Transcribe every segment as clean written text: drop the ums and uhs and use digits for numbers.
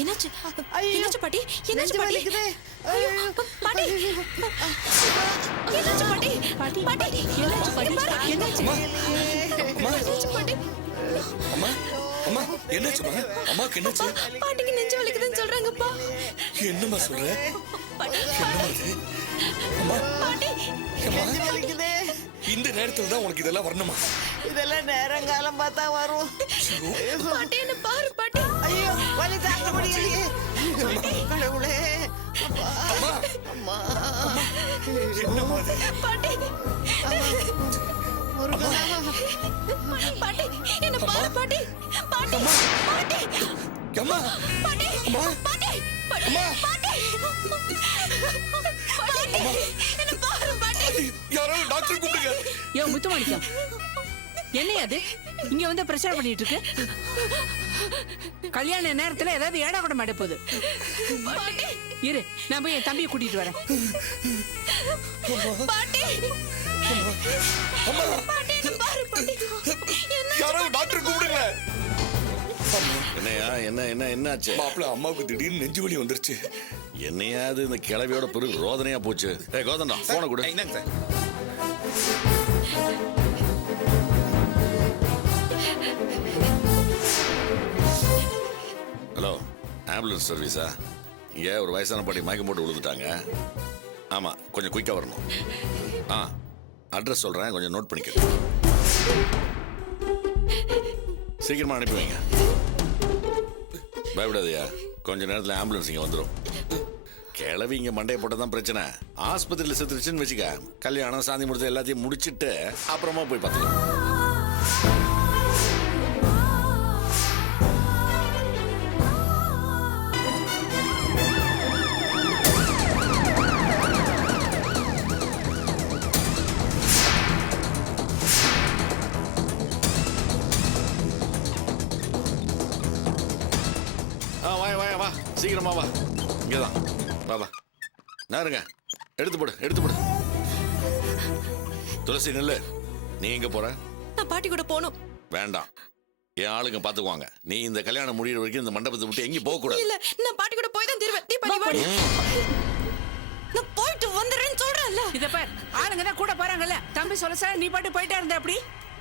என்னாச்சு? ஐயோ. என்னாச்சு பாட்டி? என்னாச்சு நெஞ்சு பாட்டி? வலிக்குதே. ஐயோ, பாட்டி. என்னாச்சு பாட்டி? பாட்டி, என்னாச்சு பாட்டி? என்னாச்சு? என்னாச்சு பாட்டி? அம்மா அம்மா என்னாச்சுமா? அம்மாக்கு என்னாச்சு? பாட்டிக்கு நெஞ்சு வலிக்குதுன்னு சொல்றாங்கப்பா. என்னம்மா சொல்ற? பாட்டி, என்னம்மா இது? அம்மா பாட்டி. அம்மா, நெஞ்சு வலிக்குதே. இந்த நேரத்துல தான் உனக்கு இதெல்லாம் வரணுமா? இதெல்லாம் நேரங்காலம் பார்த்தா வரும். பாட்டி, என்ன பாரு பாட்டி. ஐயோ, வலி தாங்க முடியலையே. கடவுளே. அம்மா அம்மா. என்னம்மா இது? பாட்டி. முருகா. பாட்டி, என்ன பாரு பாட்டி. பாட்டி. பாட்டி. அம்மா பாட்டி. அம்மா பாட்டி. பாட்டி. அம்மா. பாட்டி. பாட்டி. என்ன பாரு பாட்டி. யாராவது டாக்டர் கூப்பிடுங்க. யோ முத்துமாணிக்கம், என்னையா அது இங்க வந்து பிரச்சனை பண்ணிட்டு இருக்கு? கல்யாண நேரத்துல ஏதாவது ஏடா கூட மாட்ட போகுது. பாட்டி. இரு, நான் போய் என் தம்பியை கூட்டிட்டு வரேன். பாட்டி. அம்மா பாட்டி, என்ன பாரு பாட்டி. என்ன யாராவது டாக்டர் கூப்பிடுங்க. என்னையா என்ன என்ன என்னாச்சு? மாப்பிள்ள அம்மாவுக்கு திடீர்னு நெஞ்சு வலி வந்துருச்சு. என்னையா இது இந்த கிளவியோட பிறகு ரோதனையா போச்சு. ஏய் கோதண்டா போன கூட. என்னங்க சார்? Hello, ambulance சர்வீஸா? இங்க ஒரு வயசான பாட்டி மயக்கம் போட்டு விழுந்துட்டாங்க. ஆமா, கொஞ்சம் குயிக்கா வரணும். அட்ரஸ் சொல்றேன், கொஞ்சம் நோட் பண்ணிக்க. சீக்கிரமா அனுப்பி வைங்க. பயப்படாதயா, கொஞ்ச நேரத்தில் ஆம்புலன்ஸ் இங்க வந்துடும். கிளவி இங்க மண்டையை போட்டதான் பிரச்சனை. ஆஸ்பத்திரியில் செத்துருச்சுன்னு வச்சுக்க, கல்யாணம் சாந்தி முடிச்சு எல்லாத்தையும் முடிச்சிட்டு அப்புறமா போய் பார்த்துக்கலாம். வா சீக்கிரமா வா. இங்கதான் வா வா. நாருங்க, எடுத்து போடு எடுத்து போடு. துளசி நெல்லு, நீ எங்க போற? நான் பாட்டி கூட போகணும். வேண்டாம், என் ஆளுங்க பாத்துக்குவாங்க. நீ இந்த கல்யாணம் முடியிற வரைக்கும் இந்த மண்டபத்தை விட்டு எங்கேயும் போக கூடாது. இல்ல, நான் பாட்டி கூட போய் தான் தீர்வேன். தீபாவளி வாடி. நான் போயிட்டு வந்துடுறேன்னு சொல்றேன்ல. இத பார், ஆளுங்க தான் கூட போறாங்கல்ல. தம்பி சொல்ல சார், நீ பாட்டு போயிட்டே இருந்த அப்படி.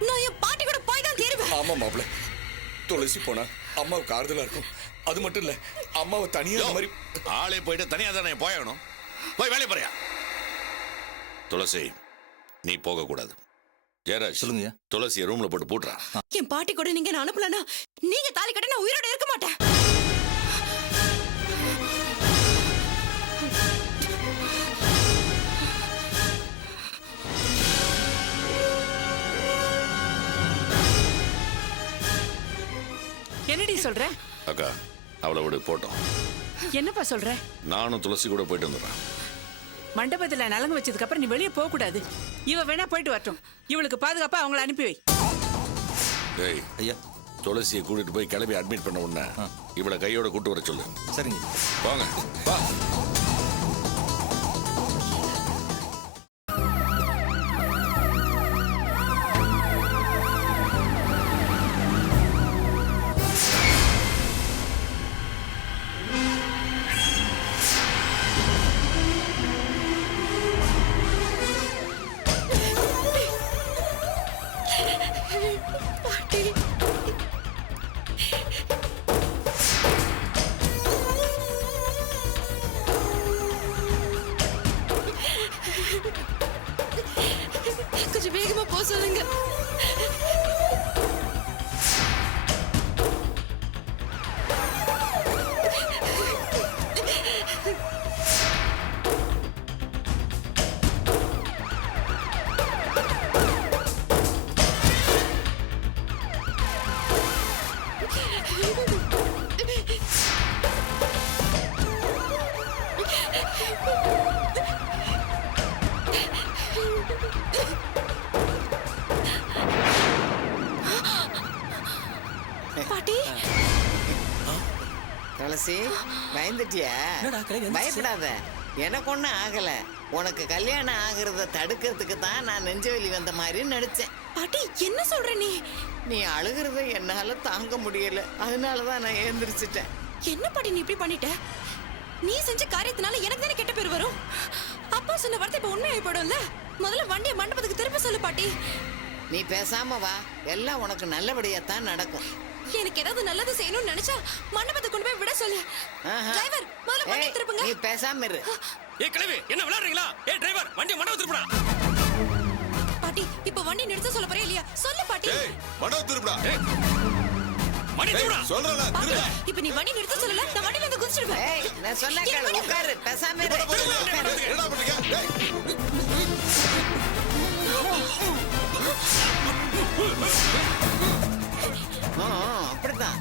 நான் என் பாட்டி கூட போய் தான் தீர்வேன். ஆமா மாப்பிள்ள, துளசி போனா அம்மாவுக்கு ஆறுதலா இருக்கும். அது மட்டும் இல்ல, அம்மாவை தனியா இந்த மாதிரி ஆளே போயிட்டு தனியா தானே போயணும். போய் வேலையை பாரியா. துளசி, நீ போக கூடாது. ஜெயராஜ் சொல்லுங்க. துளசியை ரூம்ல போட்டு பூட்டுறா. என் பாட்டி கூட நீங்க என்ன அனுப்பலனா நீங்க தாலி கட்ட நான் உயிரோட இருக்க மாட்டேன். என்னடி சொல்ற? அக்கா, அவளை விடு போட்டோம். என்னப்பா சொல்ற? நானும் துளசி கூட போயிட்டு வந்துடுறேன். மண்டபத்துல நலங்கு வச்சதுக்கு அப்புறம் நீ வெளியே போக கூடாது. இவ வேணா போயிட்டு வரட்டும். இவளுக்கு பாதுகாப்பா அவங்கள அனுப்பி வை. டேய் ஐயா, துளசியை கூட்டிட்டு போய் கிளம்பி அட்மிட் பண்ண உடனே இவளை கையோட கூட்டு வர சொல்லு. சரிங்க. போங்க வா. பாட்டி. கொஞ்சம் வேகமா போக சொல்லுங்க. பாட்டி. துளசி, பயந்துட்டியா? பயப்படாத. எனக்கு ஒன்றும் ஆகல. உனக்கு கல்யாணம் ஆகுறத தடுக்கிறதுக்கு தான் நான் நெஞ்சவலி வந்த மாதிரி நடிச்சேன். பாட்டி என்ன சொல்ற நீ? நீ அழுகிறத என்னால தாங்க முடியல, அதனாலதான் நான் ஏந்திரிச்சிட்டேன். என்ன பாட்டி நீ இப்படி பண்ணிட்ட? நீ செஞ்ச காரியத்தினால எனக்கு தானே கெட்ட பேர் வரும். அப்பா சொன்ன வார்த்தை இப்ப உண்மையாகி போயிடும்ல. முதல்ல வண்டியை மண்டபத்துக்கு திரும்ப சொல்லு பாட்டி. நீ பேசாம வா, எல்லாம் உனக்கு நல்லபடியா தான் நடக்கும். எனக்கு ஏதாவது நல்லது செய்யணும்னு நினைச்சா மண்டபத்துக்கு கொண்டு போய் விட சொல்லு. ஆஹா. டிரைவர் முதல்ல வண்டியை ஏய், திருப்புங்க. நீ பேசாம இரு. ஏய் கிழவி, என்ன விளையாடுறீங்களா? ஏய் டிரைவர், வண்டியை மண்டபம் திருப்புடா. பாட்டி இப்ப வண்டி நிறுத்த சொல்ல போறியா இல்லையா? சொல்லு பாட்டி. ஏய் மண்டபம் திருப்புடா. ஏய் வண்டி திருப்புடா. சொல்றல பாட்டி, திருடா. இப்ப நீ வண்டி நிறுத்த சொல்லல, நான் வண்டியில இருந்து குதிச்சிடுவேன். ஏய், நான் சொன்ன கேளு, உட்காரு, பேசாம இரு. என்னடா பண்றீங்க? ஏய் அப்படிதான்.